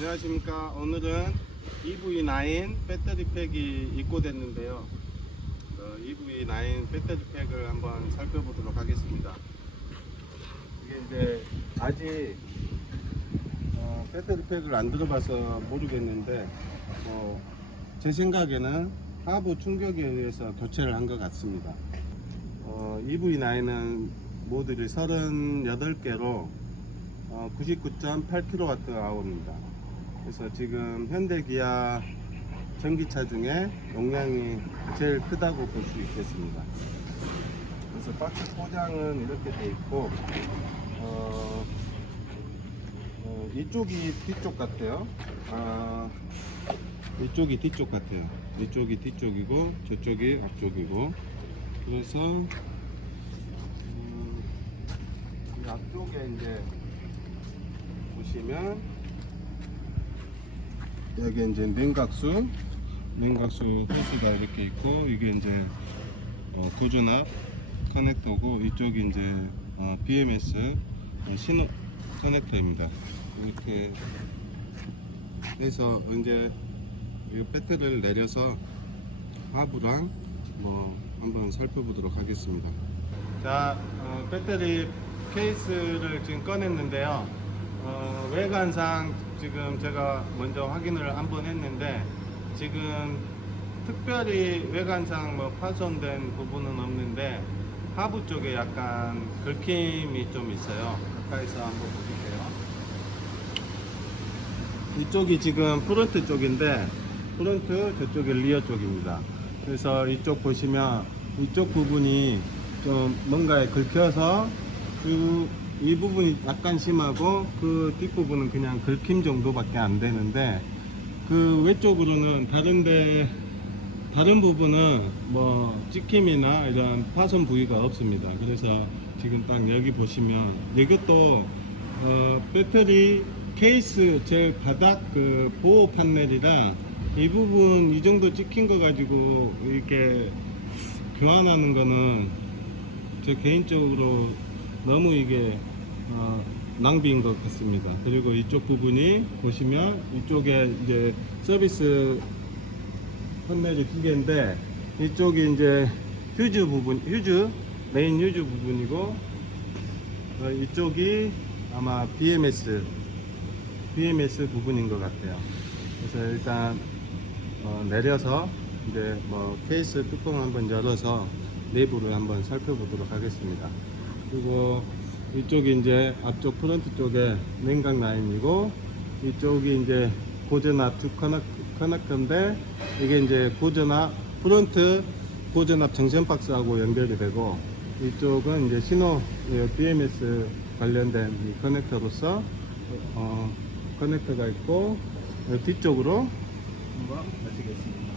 안녕하십니까. 오늘은 EV9 배터리 팩이 입고됐는데요. EV9 배터리 팩을 한번 살펴보도록 하겠습니다. 이게 이제 아직 배터리 팩을 안 들어봐서 모르겠는데 제 생각에는 하부 충격에 의해서 교체를 한 것 같습니다. EV9은 모듈이 38개로 99.8kWh입니다. 그래서 지금 현대 기아 전기차 중에 용량이 제일 크다고 볼 수 있겠습니다. 그래서 박스 포장은 이렇게 돼 있고 이쪽이 뒤쪽 같아요. 이쪽이 뒤쪽 같아요. 이쪽이 뒤쪽이고 저쪽이 앞쪽이고, 그래서 이 앞쪽에 이제 보시면 여기 이제 냉각수 호스가 이렇게 있고, 이게 이제 고전압 커넥터고, 이쪽이 이제 BMS 신호 커넥터입니다. 이렇게 해서 이제 이 배터리를 내려서 하부랑 한번 살펴보도록 하겠습니다. 자, 배터리 케이스를 지금 꺼냈는데요. 외관상 지금 제가 먼저 확인을 한번 했는데, 지금 특별히 외관상 파손된 부분은 없는데 하부 쪽에 약간 긁힘이 좀 있어요. 가까이서 한번 보실게요. 이쪽이 지금 프론트 쪽인데, 프론트, 저쪽이 리어 쪽입니다. 그래서 이쪽 보시면 이쪽 부분이 좀 뭔가에 긁혀서 이 부분이 약간 심하고, 그 뒷부분은 그냥 긁힘 정도밖에 안 되는데, 그 외쪽으로는 다른 부분은 찍힘이나 이런 파손 부위가 없습니다. 그래서 지금 딱 여기 보시면 이것도 배터리 케이스 제일 바닥 그 보호 판넬이라, 이 부분 이 정도 찍힌 거 가지고 이렇게 교환하는 거는 제 개인적으로 너무 이게 낭비인 것 같습니다. 그리고 이쪽 부분이 보시면 이쪽에 이제 서비스 판넬이 두 개인데, 이쪽이 이제 메인 휴즈 부분이고, 이쪽이 아마 BMS 부분인 것 같아요. 그래서 일단 내려서 이제 케이스 뚜껑 한번 열어서 내부를 한번 살펴보도록 하겠습니다. 그리고 이쪽이 이제 앞쪽 프론트 쪽에 냉각 라인이고, 이쪽이 이제 고전압 주 커넥터인데, 이게 이제 프론트 고전압 정션 박스하고 연결이 되고, 이쪽은 이제 신호 BMS 관련된 이 커넥터로서 커넥터가 있고, 뒤쪽으로 한번 가시겠습니다.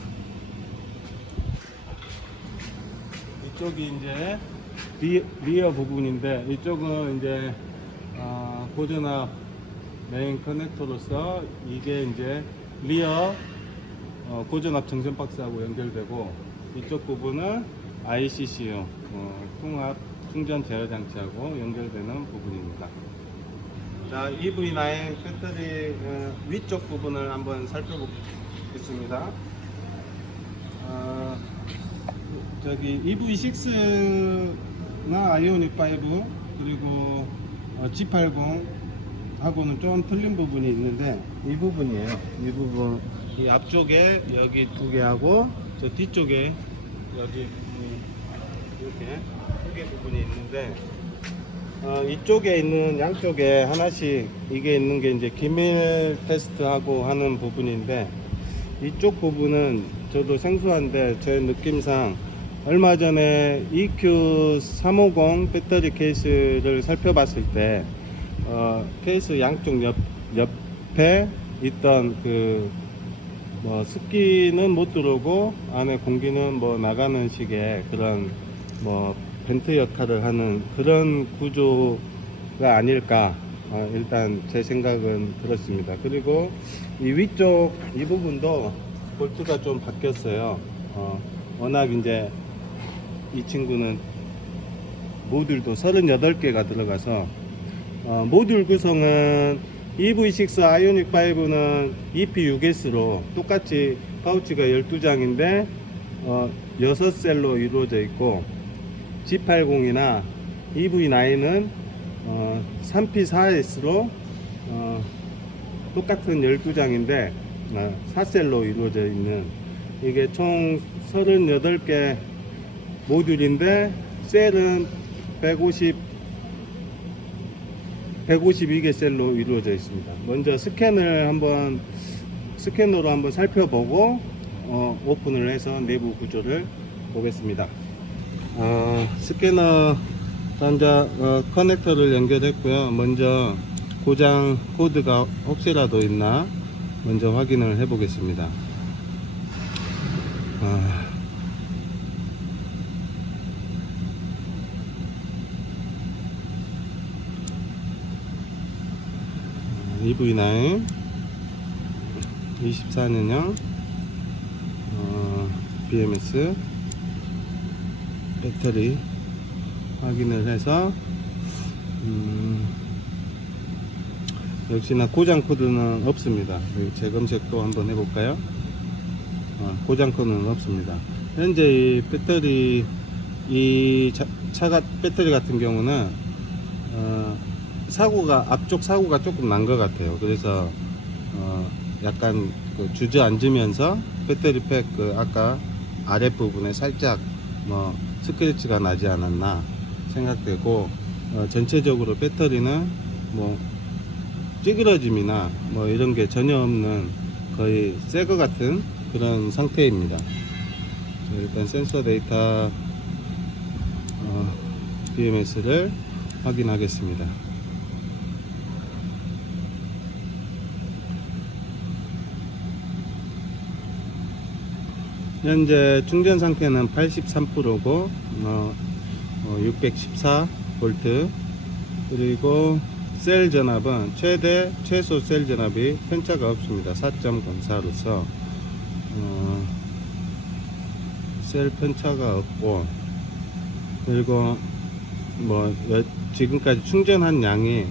이쪽이 이제 리어 부분인데, 이쪽은 이제 고전압 메인 커넥터로서 이게 이제 리어 고전압 정션 박스하고 연결되고, 이쪽 부분은 ICC용 통합 충전 제어 장치하고 연결되는 부분입니다. 자, EV9 배터리 위쪽 부분을 한번 살펴보겠습니다. 저기 EV6나 아이오닉 5 그리고 G80 하고는 좀 틀린 부분이 있는데, 이 부분이에요. 이 부분, 이 앞쪽에 여기 두 개하고 저 뒤쪽에 여기 이렇게 두 개 부분이 있는데, 이쪽에 있는 양쪽에 하나씩 이게 있는 게 이제 기밀 테스트하고 하는 부분인데, 이쪽 부분은 저도 생소한데 제 느낌상 얼마 전에 EQ350 배터리 케이스를 살펴봤을 때 케이스 양쪽 옆에 있던 습기는 못 들어오고 안에 공기는 나가는 식의 그런 벤트 역할을 하는 그런 구조가 아닐까, 일단 제 생각은 그렇습니다. 그리고 이 위쪽 이 부분도 볼트가 좀 바뀌었어요. 워낙 이제 이 친구는 모듈도 38개가 들어가서 모듈 구성은 EV6 아이오닉 5는 EP6S로 똑같이 파우치가 12장인데 6셀로 이루어져 있고, G80이나 EV9은 3P4S로 똑같은 12장인데 4셀로 이루어져 있는, 이게 총 38개 모듈인데 셀은 152개 셀로 이루어져 있습니다. 먼저 스캐너로 한번 살펴보고 오픈을 해서 내부 구조를 보겠습니다. 스캐너 단자 커넥터를 연결했고요. 먼저 고장 코드가 혹시라도 있나 먼저 확인을 해 보겠습니다. EV9 24년형 BMS 배터리 확인을 해서 역시나 고장 코드는 없습니다. 재검색도 한번 해볼까요? 고장 코드는 없습니다. 현재 이 배터리, 차가 배터리 같은 경우는 앞쪽 사고가 조금 난 것 같아요. 그래서 약간 주저앉으면서 배터리 팩 아까 아랫부분에 살짝 스크래치가 나지 않았나 생각되고, 전체적으로 배터리는 찌그러짐이나 이런 게 전혀 없는 거의 새 것 같은 그런 상태입니다. 일단 센서 데이터 BMS를 확인하겠습니다. 현재 충전 상태는 83%고 614V, 그리고 셀 전압은 최소 셀 전압이 편차가 없습니다. 4.04로서 셀 편차가 없고, 그리고 지금까지 충전한 양이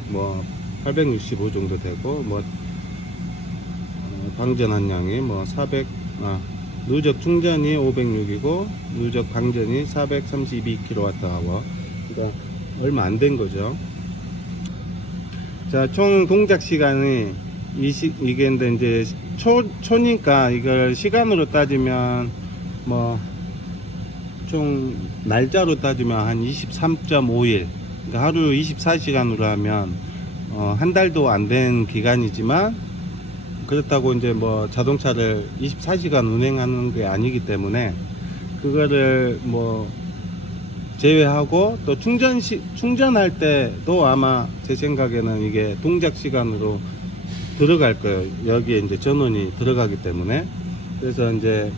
865 정도 되고, 방전한 양이 400, 누적 충전이 506이고 누적 방전이 432kWh, 그러니까 얼마 안 된 거죠. 자, 총 동작 시간이 이게 이제 초니까 이걸 시간으로 따지면 총 날짜로 따지면 한 23.5일, 그러니까 하루 24시간으로 하면 한 달도 안 된 기간이지만, 그렇다고 이제 자동차를 24시간 운행하는 게 아니기 때문에 그거를 제외하고, 또 충전할 때도 아마 제 생각에는 이게 동작 시간으로 들어갈 거예요. 여기에 이제 전원이 들어가기 때문에. 그래서 이제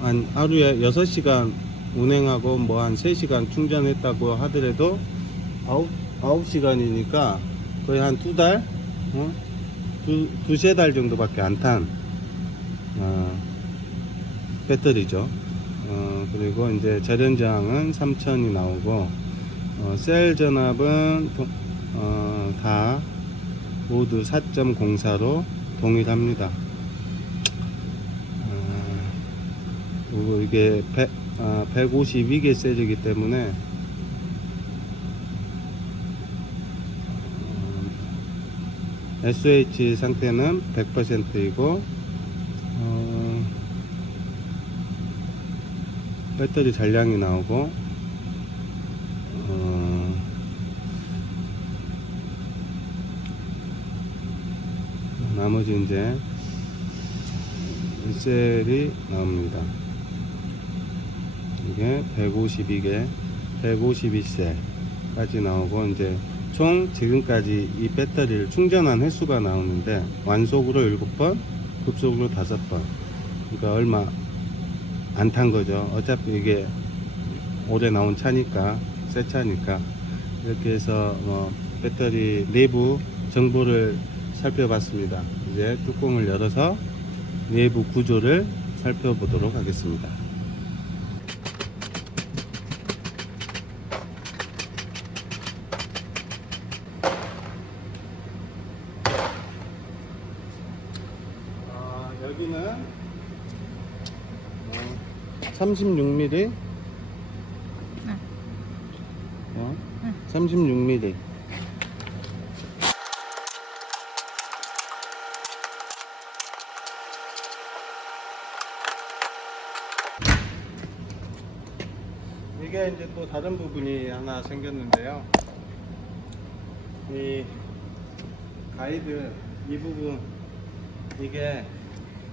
한 하루에 6시간 운행하고 한 3시간 충전했다고 하더라도 9시간이니까 거의 한 2달? 두세 달 정도밖에 안 탄 배터리죠. 그리고 이제 절연저항은 3000이 나오고, 셀 전압은 다 모두 4.04로 동일합니다. 그리고 이게 152개 셀이기 때문에 SOH 상태는 100%이고, 배터리 잔량이 나오고, 나머지 이제 셀이 나옵니다. 이게 152셀까지 나오고, 이제 총 지금까지 이 배터리를 충전한 횟수가 나오는데, 완속으로 7번, 급속으로 5번. 그러니까 얼마 안 탄 거죠. 어차피 이게 오래 나온 차니까, 새 차니까. 이렇게 해서 배터리 내부 정보를 살펴봤습니다. 이제 뚜껑을 열어서 내부 구조를 살펴보도록 하겠습니다. 여기는 36mm. 네. 36mm. 이게 이제 또 다른 부분이 하나 생겼는데요. 이 가이드 이 부분, 이게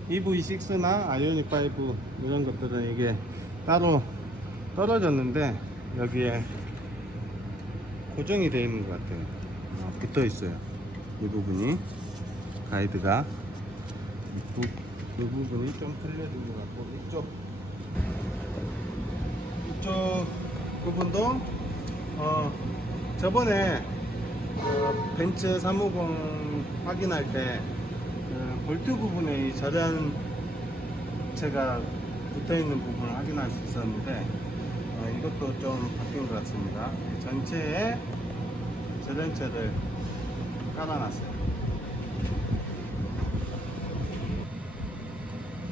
EV6나 아이오닉 5 이런 것들은 이게 따로 떨어졌는데 여기에 고정이 되어 있는 것 같아요. 붙어 있어요. 이 부분이 가이드가 이 부분이 좀 틀려진 것 같고, 이쪽 부분도 저번에 벤츠 350 확인할 때 볼트 부분에 이 절연체가 붙어 있는 부분을 확인할 수 있었는데 이것도 좀 바뀐 것 같습니다. 전체에 절연체를 깔아놨어요.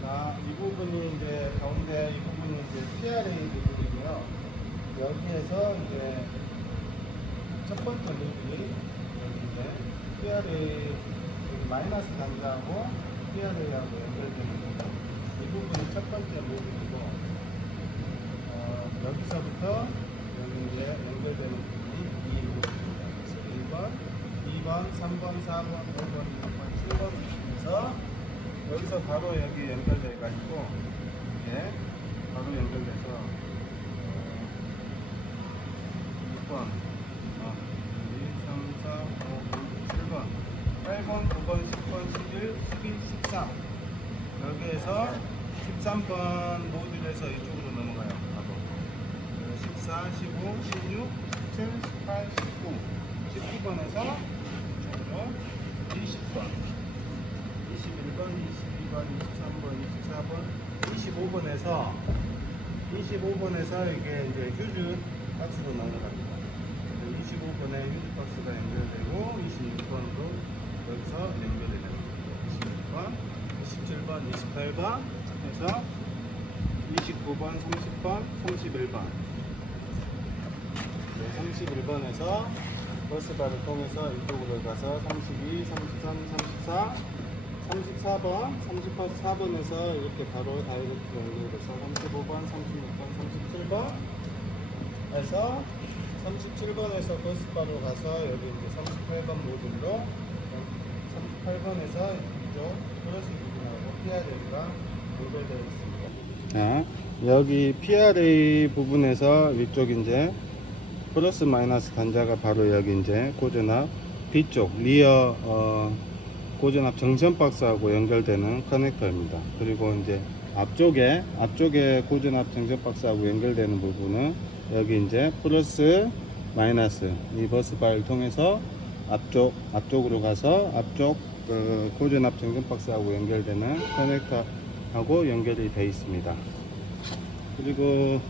자, 이 부분이 이제 가운데 이 부분이 이제 PRA 부분이고요. 여기에서 이제 첫 번째 모듈이 여기 이제 PRA 마이너스 단자하고 PRA하고 연결되는 부분. 이 부분이 첫 번째 모듈이고, 여기서부터 여기 이제 연결되는 부분이 이 모듈입니다. 그래서 1번, 2번, 3번, 4번, 5번, 6번, 7번에서 여기서 바로 여기 연결돼 가지고 이게 바로 연결돼서 6번, 2, 3, 4, 5, 6, 7번, 8번, 9번, 10번, 11, 12, 13 여기에서 13번 모듈에서 이쪽으로 넘어가요. 바로 14, 15, 16, 17, 18, 19, 19번에서 이쪽으로 20번, 21번, 22번, 23번, 24번, 25번에서 이게 이제 휴즈 박스로 넘어갑니다. 25번에 휴즈 박스가 연결되고 26번으로 여기서 연결이 됩니다. 26번, 27번, 28번 해서 29번, 30번, 31번. 31번에서 버스바를 통해서 이쪽으로 가서 32, 33, 34, 34번, 34번에서 이렇게 바로 다이렉트 연결해서 35번, 36번, 37번에서 37번에서 버스바로 가서 여기 이제 38번 모듈로 38번에서 이쪽 플러스 부분하고 PRA가 연결되어 있습니다. 여기 PRA 부분에서 이쪽 이제 플러스 마이너스 단자가 바로 여기 이제 고전압 뒤쪽 리어 고전압 정션 박스하고 연결되는 커넥터입니다. 그리고 이제 앞쪽에 고전압 정션 박스하고 연결되는 부분은 여기 이제 플러스 마이너스 이 버스바를 통해서 앞쪽으로 가서 앞쪽 고전압 정션 박스하고 연결되는 커넥터하고 연결이 되어 있습니다. 그리고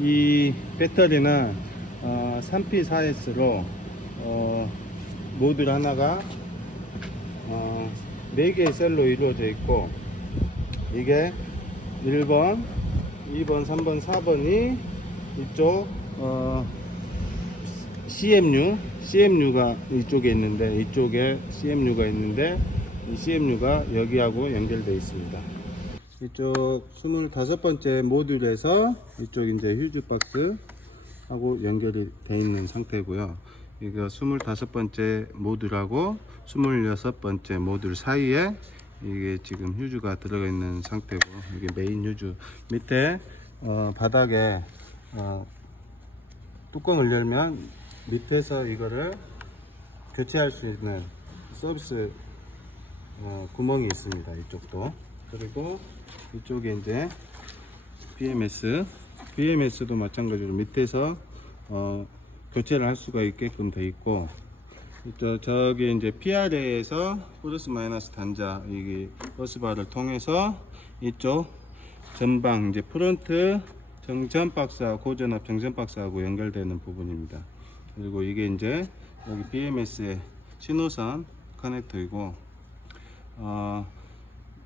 이 배터리는 3P4S로 모듈 하나가 4개의 셀로 이루어져 있고, 이게 1번, 2번, 3번, 4번이 이쪽 CMU가 이쪽에 있는데, 이쪽에 CMU가 있는데 이 CMU가 여기하고 연결되어 있습니다. 이쪽 25번째 모듈에서 이쪽 이제 휴즈 박스 하고 연결이 되어 있는 상태고요. 이거 25번째 모듈하고 26번째 모듈 사이에 이게 지금 휴즈가 들어가 있는 상태고, 이게 메인 휴즈 밑에 바닥에 뚜껑을 열면 밑에서 이거를 교체할 수 있는 서비스 구멍이 있습니다. 이쪽도. 그리고 이쪽에 이제 BMS도 마찬가지로 밑에서 교체를 할 수가 있게끔 돼 있고, 저기 이제 PRA에서 플러스 마이너스 단자 이게 버스바를 통해서 이쪽 전방 이제 프론트 정전 박스하고 고전압 정전 박스하고 연결되는 부분입니다. 그리고 이게 이제 여기 BMS의 신호선 커넥터이고,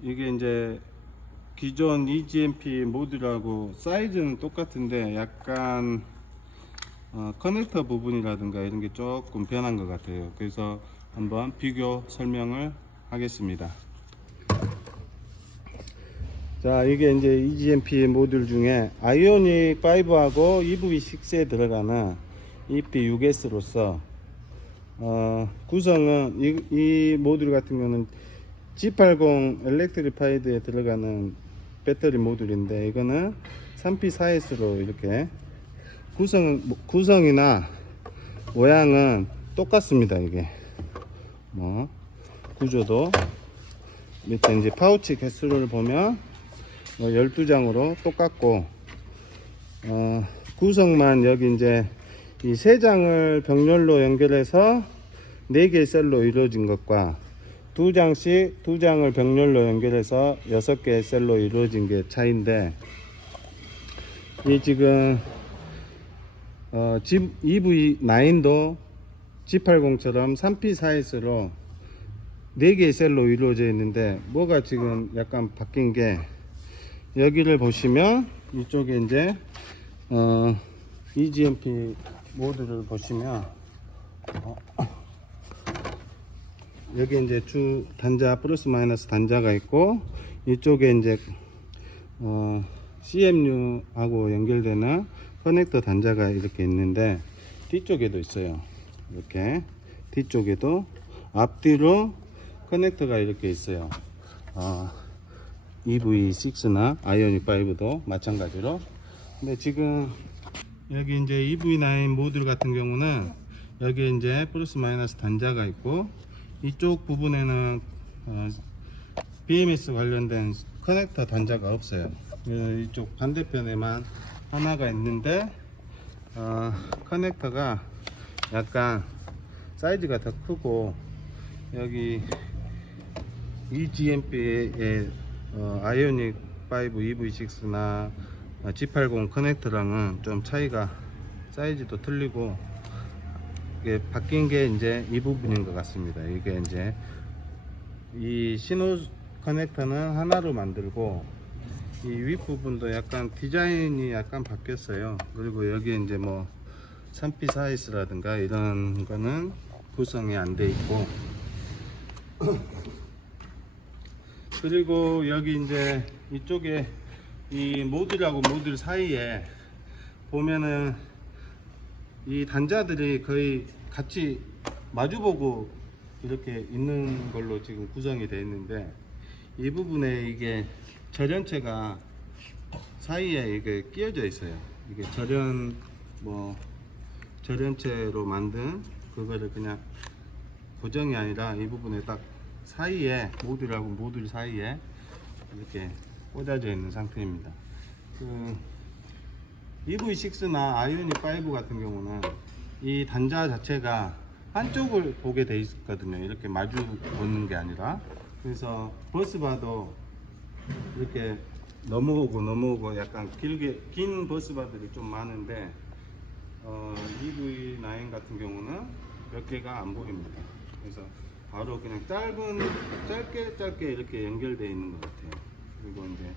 이게 이제 기존 EGMP 모듈하고 사이즈는 똑같은데 약간 커넥터 부분이라든가 이런 게 조금 변한 것 같아요. 그래서 한번 비교 설명을 하겠습니다. 자, 이게 이제 EGMP 모듈 중에 아이오닉 5하고 EV6에 들어가는 EP6S로서 구성은 이 모듈 같은 경우는 G80 엘렉트리파이드에 들어가는 배터리 모듈인데 이거는 3P4S로 이렇게 구성이나 모양은 똑같습니다. 이게 뭐 구조도 밑에 이제 파우치 개수를 보면 12장으로 똑같고 구성만 여기 이제 이 3장을 병렬로 연결해서 4개의 셀로 이루어진 것과 2장씩 2장을 병렬로 연결해서 6개의 셀로 이루어진 게 차이인데 이 지금 EV9도 G80처럼 3P4S로 4개의 셀로 이루어져 있는데 뭐가 지금 약간 바뀐 게 여기를 보시면 이쪽에 이제 EGMP 모듈을 보시면 여기 이제 주 단자 플러스 마이너스 단자가 있고 이쪽에 이제 CMU하고 연결되는 커넥터 단자가 이렇게 있는데 뒤쪽에도 있어요. 이렇게 뒤쪽에도 앞뒤로 커넥터가 이렇게 있어요. EV6나 아이오닉 5도 마찬가지로. 근데 지금 여기 이제 EV9 모듈 같은 경우는 여기 이제 플러스 마이너스 단자가 있고 이쪽 부분에는 BMS 관련된 커넥터 단자가 없어요. 이쪽 반대편에만 하나가 있는데 커넥터가 약간 사이즈가 더 크고 여기 EGMP의 아이오닉 5 EV6나 G80 커넥터랑은 좀 차이가 사이즈도 틀리고 이게 바뀐 게 이제 이 부분인 것 같습니다. 이게 이제 이 신호 커넥터는 하나로 만들고 이 윗부분도 약간 디자인이 약간 바뀌었어요. 그리고 여기 이제 뭐 3P4S라든가 이런 거는 구성이 안 돼 있고 그리고 여기 이제 이쪽에 이 모듈하고 모듈 사이에 보면은 이 단자들이 거의 같이 마주보고 이렇게 있는 걸로 지금 구성이 되어 있는데 이 부분에 이게 절연체가 사이에 이게 끼어져 있어요. 이게 절연체로 만든 그거를 그냥 고정이 아니라 이 부분에 딱 사이에 모듈하고 모듈 사이에 이렇게 꽂아져 있는 상태입니다. EV6나 아이오닉 5 같은 경우는 이 단자 자체가 한쪽을 보게 돼 있거든요. 이렇게 마주 보는 게 아니라. 그래서 버스바도 이렇게 넘어오고 약간 긴 버스바들이 좀 많은데 EV9 같은 경우는 몇 개가 안 보입니다. 그래서 바로 그냥 짧게 이렇게 연결되어 있는 것 같아요. 그리고 이제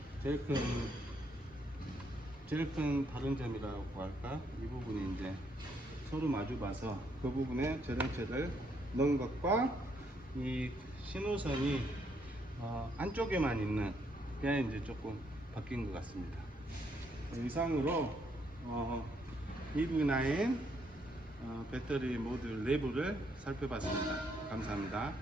제일 큰 다른 점이라고 할까? 이 부분이 이제 서로 마주 봐서 그 부분에 절연체를 넣은 것과 이 신호선이 안쪽에만 있는 게 이제 조금 바뀐 것 같습니다. 이상으로 EV9 배터리 모듈 내부를 살펴봤습니다. 감사합니다.